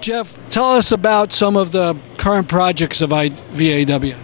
Geoff, tell us about some of the current projects of VAW.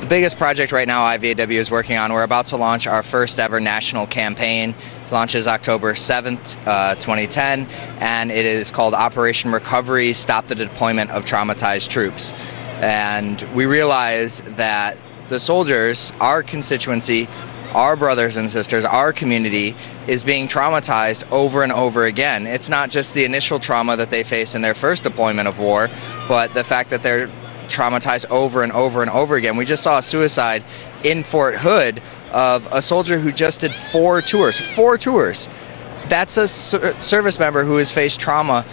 The biggest project right now IVAW is working on, we're about to launch our first ever national campaign. It launches October 7th, 2010, and it is called Operation Recovery, Stop the Deployment of Traumatized Troops. And we realize that the soldiers, our constituency, our brothers and sisters, our community is being traumatized over and over again. It's not just the initial trauma that they face in their first deployment of war, but the fact that they're traumatized over and over and over again. We just saw a suicide in Fort Hood of a soldier who just did 4 tours. 4 tours. That's a service member who has faced trauma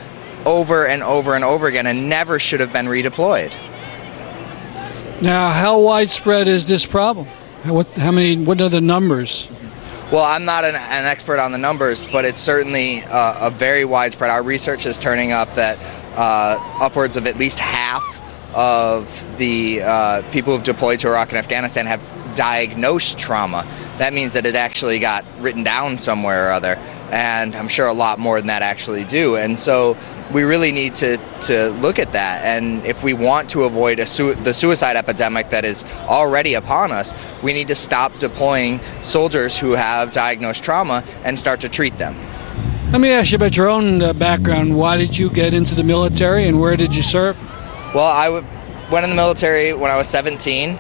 over and over and over again and never should have been redeployed. Now, how widespread is this problem? What are the numbers? Well, I'm not an expert on the numbers, but it's certainly a very widespread. Our research is turning up that upwards of at least half of the people who've deployed to Iraq and Afghanistan have diagnosed trauma. That means that it actually got written down somewhere or other, and I'm sure a lot more than that actually do. And so we really need to look at that, and if we want to avoid the suicide epidemic that is already upon us, we need to stop deploying soldiers who have diagnosed trauma and start to treat them. Let me ask you about your own background. Why did you get into the military and where did you serve? Well, I went in the military when I was 17.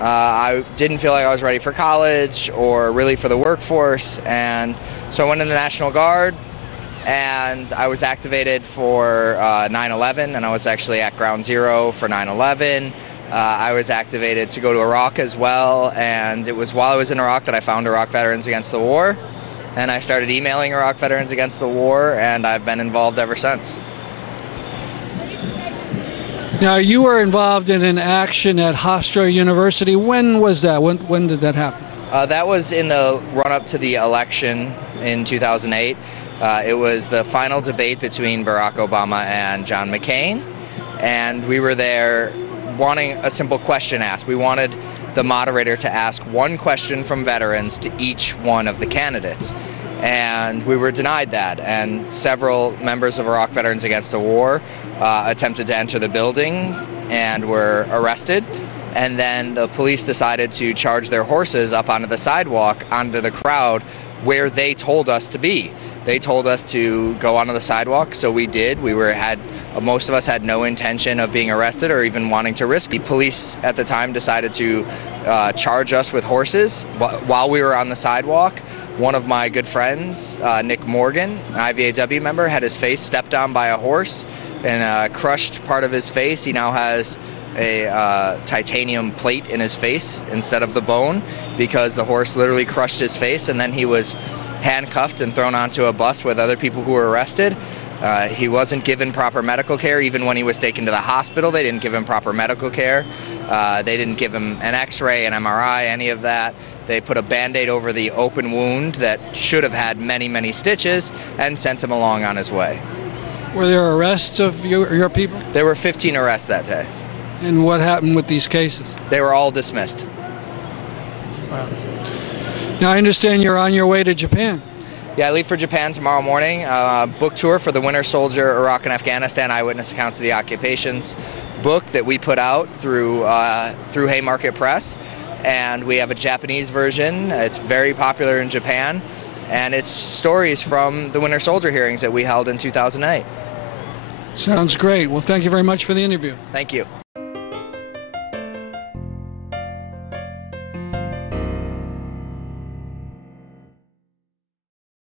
I didn't feel like I was ready for college or really for the workforce, and so I went in the National Guard, and I was activated for 9/11, and I was actually at Ground Zero for 9/11. I was activated to go to Iraq as well, and it was while I was in Iraq that I found Iraq Veterans Against the War, and I started emailing Iraq Veterans Against the War, and I've been involved ever since. Now, you were involved in an action at Hofstra University. When was that? When did that happen? That was in the run-up to the election in 2008. It was the final debate between Barack Obama and John McCain, and we were there wanting a simple question asked. We wanted the moderator to ask one question from veterans to each one of the candidates, and we were denied that, and several members of Iraq Veterans Against the War attempted to enter the building and were arrested, and then the police decided to charge their horses up onto the sidewalk, onto the crowd where they told us to be. They told us to go onto the sidewalk, so we did. Most of us had no intention of being arrested or even wanting to risk it. The police at the time decided to charge us with horses while we were on the sidewalk. One of my good friends, Nick Morgan, an IVAW member, had his face stepped on by a horse and crushed part of his face. He now has a titanium plate in his face instead of the bone because the horse literally crushed his face, and then he was handcuffed and thrown onto a bus with other people who were arrested. He wasn't given proper medical care. Even when he was taken to the hospital, they didn't give him proper medical care. They didn't give him an x-ray, an MRI, any of that. They put a Band-Aid over the open wound that should have had many, many stitches and sent him along on his way. Were there arrests of your people? There were 15 arrests that day. And what happened with these cases? They were all dismissed. Wow. Now, I understand you're on your way to Japan. Yeah, I leave for Japan tomorrow morning. Book tour for the Winter Soldier, Iraq and Afghanistan, Eyewitness Accounts of the Occupations book that we put out through Haymarket Press. And we have a Japanese version. It's very popular in Japan. And it's stories from the Winter Soldier hearings that we held in 2008. Sounds great. Well, thank you very much for the interview. Thank you.